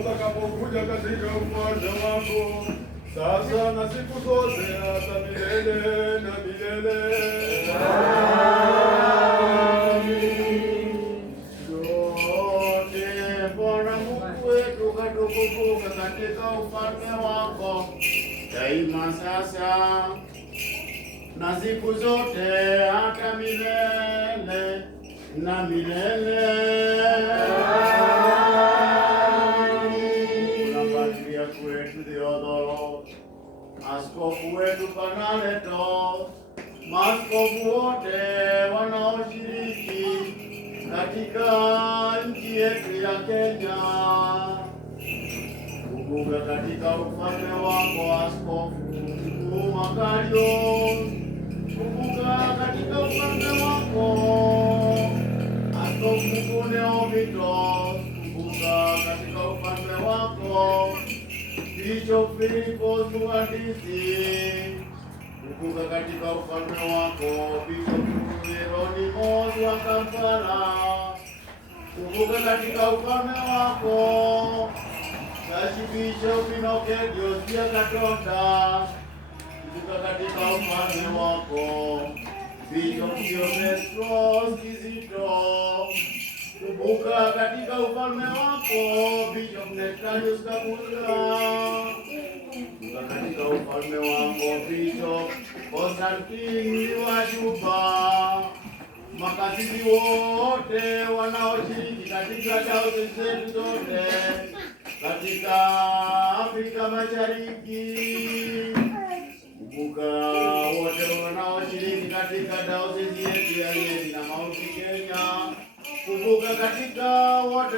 utakapokuja katika ufalme wako, sasa na siku zote hata milele na milele. Yote Bwana Mungu wetu katukuka katika ufalme wako daima, sasa na siku zote hata milele na milele. Unapatia kwetu Theodoro, askofu wetu Panaleto, maaskofu wote wanaoshiriki katika nchi yetu ya Kenya. Kumbuka katika ufalme wako Askofu Mkuu Makario. Kumbuka katika ufalme wako Askofu Mkuu Neofito. Kumbuka katika ufalme wako Bishop Philipos Mhandisi. Kumbuka katika ufalme wako Bishop Hieronymos wa Kampala. Kumbuka katika ufalme wako Archbishop Pinocchio Sia Katonda. Kumbuka katika ufalme wako Bishop Theopestros Kizito. Kumbuka katika ufalme wako Bishop Nectarius Kabula. Kumbuka katika ufalme wako Bishop Konstantini wa Juba. Makasisi wote wanaoshiriki katika dayosisi zetu zote katika Afrika Mashariki. Kumbuka wote wanaoshiriki katika dayosisi yetu ya Nyeri na Mount Kenya. Kumbuka katika wote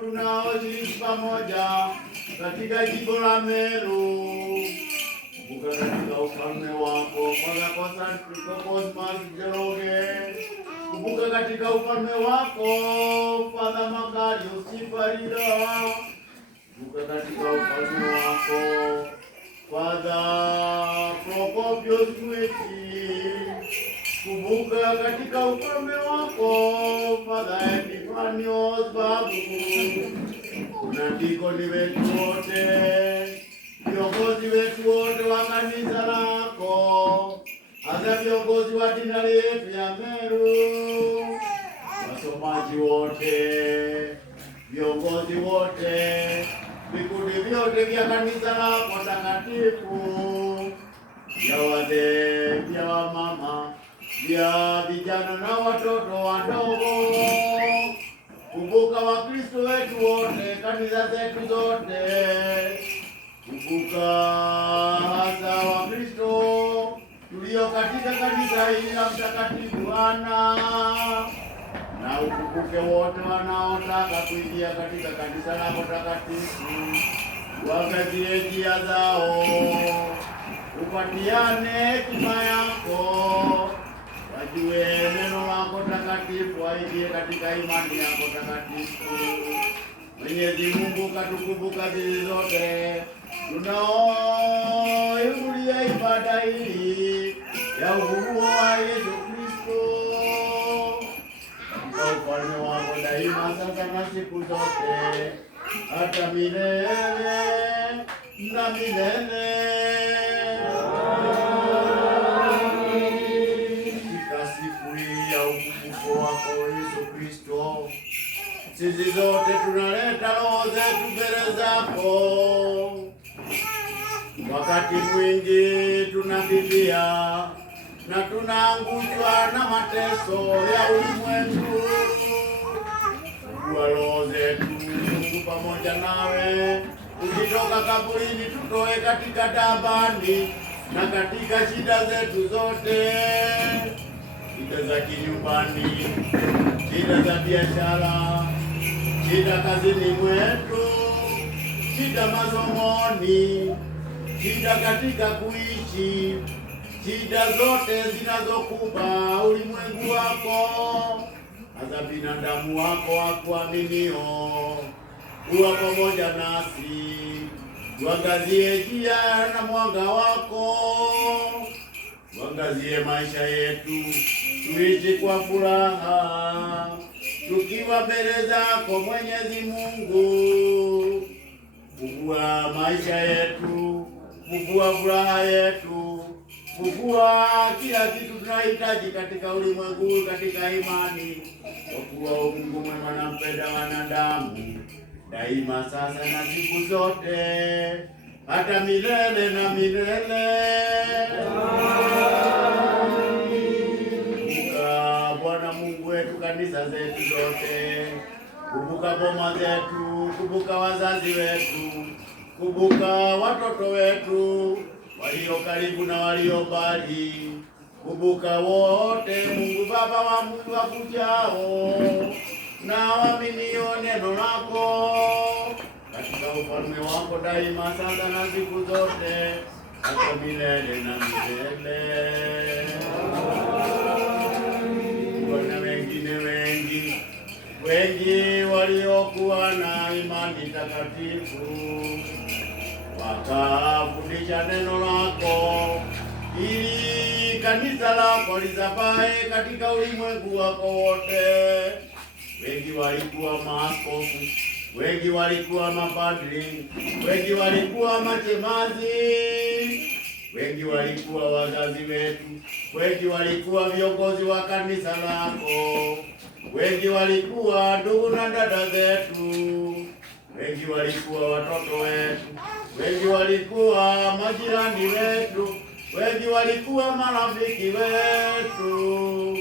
tunaoshiriki pamoja katika jimbo la Meru. Kumbuka katika ufalme wako Father Constantine Cosmas Njoroge. Kumbuka katika ufalme wako Father Makario Sifarida. Kumbuka katika ufalme wako Father Procopius Mweti. Kumbuka katika ufalme wako Father Epifanios Babu. Na dikoni wetu wote, viongozi wetu wote wa kanisa lako, hata viongozi wa dini letu ya Meru, wasomaji wote, viongozi wote, vikundi vyote vya kanisa lako takatifu, vya wazee, vya wamama, vya vijana na watoto wadogo. Kumbuka Wakristo wetu wote, kanisa zetu zote. Kumbuka hasa Wakristo tulio katika kanisa hili la Mtakatifu Ana, na ukumbuke wote wanaotaka kuingia katika kanisa lako takatifu. Waangazie njia zao, upatiane hekima yako, wajue neno lako takatifu, waingie katika imani yako takatifu. Mwenyezi Mungu katukumbuka sisi zote tunaohudhuria ibada hii ya ufufuo wa Yesu Kristo. Katika ufalme wako daima, sasa na siku zote hata milele na milele. Katika siku hii ya ufufuo wako Yesu Kristo, sisi zote tunaleta roho zetu mbele zako. Wakati mwingi tunakimbia na tunaangushwa na mateso ya ulimwengu. Kwa roho zetu Mungu pamoja nawe, ukitoka kaburini tutoe katika taabani na katika shida zetu zote, shida za kinyumbani, shida za biashara, shida kazini mwetu, shida masomoni, shida katika kuishi, shida zote zinazokumba ulimwengu wako, hasa binadamu wako wakuaminio. Kuwa pamoja nasi, tuangazie njia na mwanga wako, tuangazie maisha yetu, tuishi kwa furaha tukiwa mbele zako Mwenyezi Mungu. fufua maisha yetu, fufua furaha yetu, fufua kila kitu tunahitaji katika ulimwengu, katika imani, kwa kuwa Mungu mwema na mpenda wanadamu, daima, sasa na siku zote, hata milele na milele. Kumbuka Bwana Mungu wetu kanisa zetu zote, kumbuka boma zetu, kumbuka wazazi wetu, kumbuka watoto wetu walio karibu na walio mbali, kumbuka wote Mungu Baba wa Mungu wakujao na waaminio neno lako katika ufalme wako daima, sasa na siku zote, hata milele na milele. Kuna wengine wengi waliokuwa na imani takatifu, wakafundisha neno lako ili kanisa lako lizabae katika ulimwengu wako wote. Wengi walikuwa maaskofu, wengi walikuwa mapadri, wengi walikuwa machemazi, wengi walikuwa wazazi wetu, wengi walikuwa viongozi wa kanisa lako, wengi walikuwa ndugu na dada zetu, wengi walikuwa watoto wetu, wengi walikuwa majirani wetu, wengi walikuwa marafiki wetu,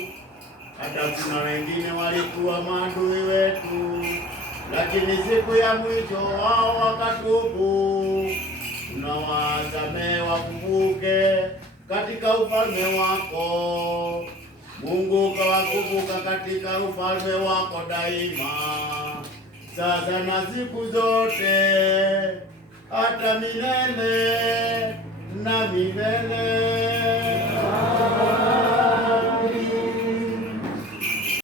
hata kuna wengine walikuwa maadui wetu, lakini siku ya mwisho wao wakatubu. Tunawasamehe wakumbuke katika ufalme wako. Mungu kawakumbuka katika ufalme wako daima, sasa na siku zote, hata milele na milele.